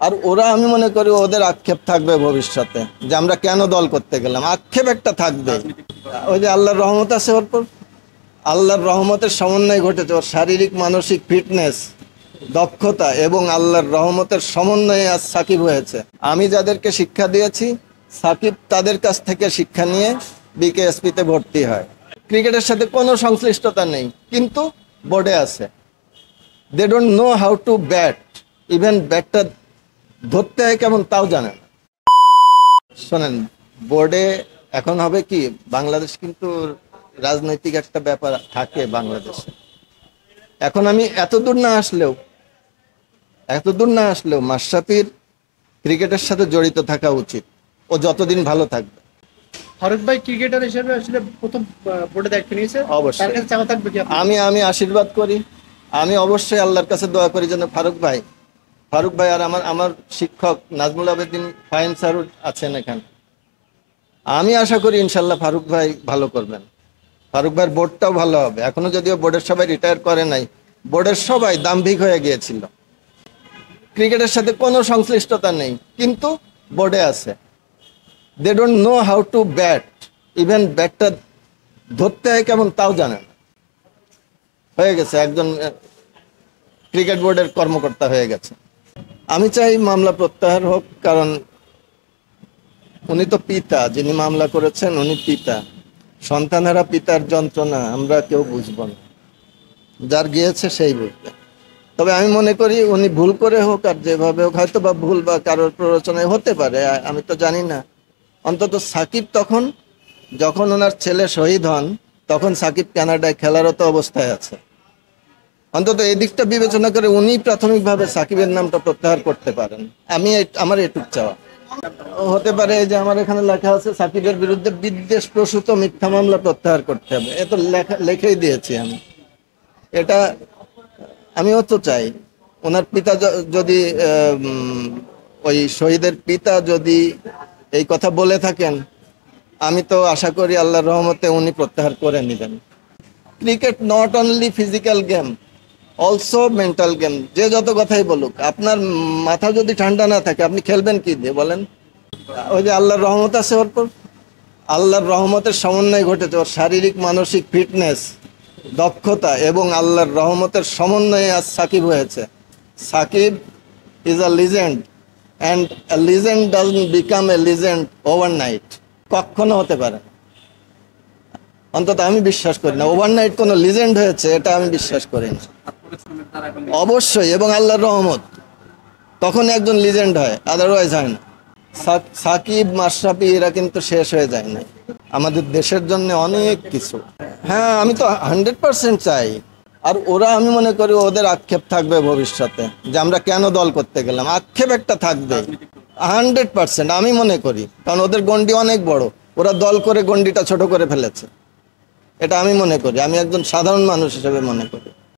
আর ওরা আমি মনে করি ওদের আক্ষেপ থাকবে ভবিষ্যতে যে আমরা কেন দল করতে গেলাম, আক্ষেপ একটা থাকবে। ওই যে আল্লাহর রহমত আছে ওর পর, আল্লাহর রহমতের সমন্বয় ঘটেছে, ওর শারীরিক মানসিক ফিটনেস, দক্ষতা এবং আল্লাহর রহমতের সমন্বয়ে আজ সাকিব হয়েছে। আমি যাদেরকে শিক্ষা দিয়েছি, সাকিব তাদের কাছ থেকে শিক্ষা নিয়ে বিকেএসপিতে ভর্তি হয়। ক্রিকেটের সাথে কোনো সংশ্লিষ্টতা নেই, কিন্তু বোর্ডে আছে। They don't know how to bat, even ব্যাটটা ধরতে হয় কেমন তাও জানে না। শোনেন, বোর্ডে এখন হবে কি, বাংলাদেশ কিন্তু রাজনৈতিক একটা ব্যাপার থাকে বাংলাদেশে। এখন আমি এত দূর না আসলেও মাশরাফির ক্রিকেটের সাথে জড়িত থাকা উচিত, ও যতদিন ভালো থাকবে। ফারুক ভাই ক্রিকেটার হিসেবে আসলে প্রথম বোর্ডে দায়িত্ব নিয়েছে, অবশ্যই। তার কাছে চাওয়া থাকবে কি আমি আমি আশীর্বাদ করি, আমি অবশ্যই আল্লাহর কাছে দোয়া করি যেন ফারুক ভাই আর আমার আমার শিক্ষক নাজমুল আবেদিন ফাহিম স্যার আছেন এখানে, আমি আশা করি ইনশাল্লাহ ফারুক ভাই ভালো করবেন। ফারুক ভাইয়ের বোর্ডটাও ভালো হবে। এখনো যদিও বোর্ডের সবাই রিটায়ার করে নাই, বোর্ডের সবাই দাম্ভিক হয়ে গিয়েছিল। ক্রিকেটের সাথে কোনো সংশ্লিষ্টতা নেই, কিন্তু বোর্ডে আছে। They don't know how to bat, even ব্যাটটা ধরতে হয় কেমন তাও জানে না। হয়ে গেছে একজন ক্রিকেট বোর্ডের কর্মকর্তা হয়ে গেছে। আমি চাই মামলা প্রত্যাহার হোক, কারণ উনি তো পিতা, যিনি মামলা করেছেন উনি পিতা। সন্তানেরা পিতার যন্ত্রণা আমরা কেউ বুঝবো না, যার গিয়েছে সেই বুঝবে। তবে আমি মনে করি উনি ভুল করে হোক আর যেভাবে হোক, হয়তো বা ভুল বা কারোর প্ররোচনায় হতে পারে, আমি তো জানি না। অন্তত সাকিব যখন ওনার ছেলে শহীদ হন, তখন সাকিব কানাডায় খেলারত অবস্থায় আছে। অন্তত এই দিকটা বিবেচনা করে উনি প্রাথমিকভাবে সাকিবের নামটা প্রত্যাহার করতে পারেন। আমার এটুক চাওয়া। হতে পারে যে আমার এখানে লেখা আছে সাকিবের বিরুদ্ধে বিদ্বেষ প্রসূত মিথ্যা মামলা প্রত্যাহার করতে হবে, এ তো লেখাই দিয়েছি আমি। এটা আমিও তো চাই। ওনার পিতা যদি ওই শহীদের পিতা যদি এই কথা বলে থাকেন, আমি তো আশা করি আল্লাহর রহমতে উনি প্রত্যাহার করে নেবেন। Cricket not only physical game, also mental game. যে যত কথাই বলুক, আপনার মাথা যদি ঠান্ডা না থাকে আপনি খেলবেন কি দিয়ে বলেন? ওই যে আল্লাহর রহমত আছে ওর পর, আল্লাহর রহমতের সমন্বয় ঘটেছে, ওর শারীরিক মানসিক ফিটনেস, দক্ষতা এবং আল্লাহর রহমতের সমন্বয়ে আজ সাকিব হয়েছে। Shakib is a legend, and a legend doesn't become a legend overnight. কখনো হতে পারে না, অন্তত আমি বিশ্বাস করি না ওভারনাইট কোনো লিজেন্ড হয়েছে, এটা আমি বিশ্বাস করি না। অবশ্যই, এবং আল্লাহর রহমত তখন একজন লিজেন্ড হয়, আদারওয়াইজ হয় না। সাকিব মাশরাফি এরা কিন্তু শেষ হয়ে যায় না, আমাদের দেশের জন্য অনেক কিছু। হ্যাঁ, আমি তো 100% চাই। আর ওরা আমি মনে করি ওদের আক্ষেপ থাকবে ভবিষ্যতে যে আমরা কেন দল করতে গেলাম, আক্ষেপ একটা থাকবে 100%। আমি মনে করি, কারণ ওদের গন্ডি অনেক বড়, ওরা দল করে গন্ডিটা ছোট করে ফেলেছে। এটা আমি মনে করি, আমি একজন সাধারণ মানুষ হিসেবে মনে করি।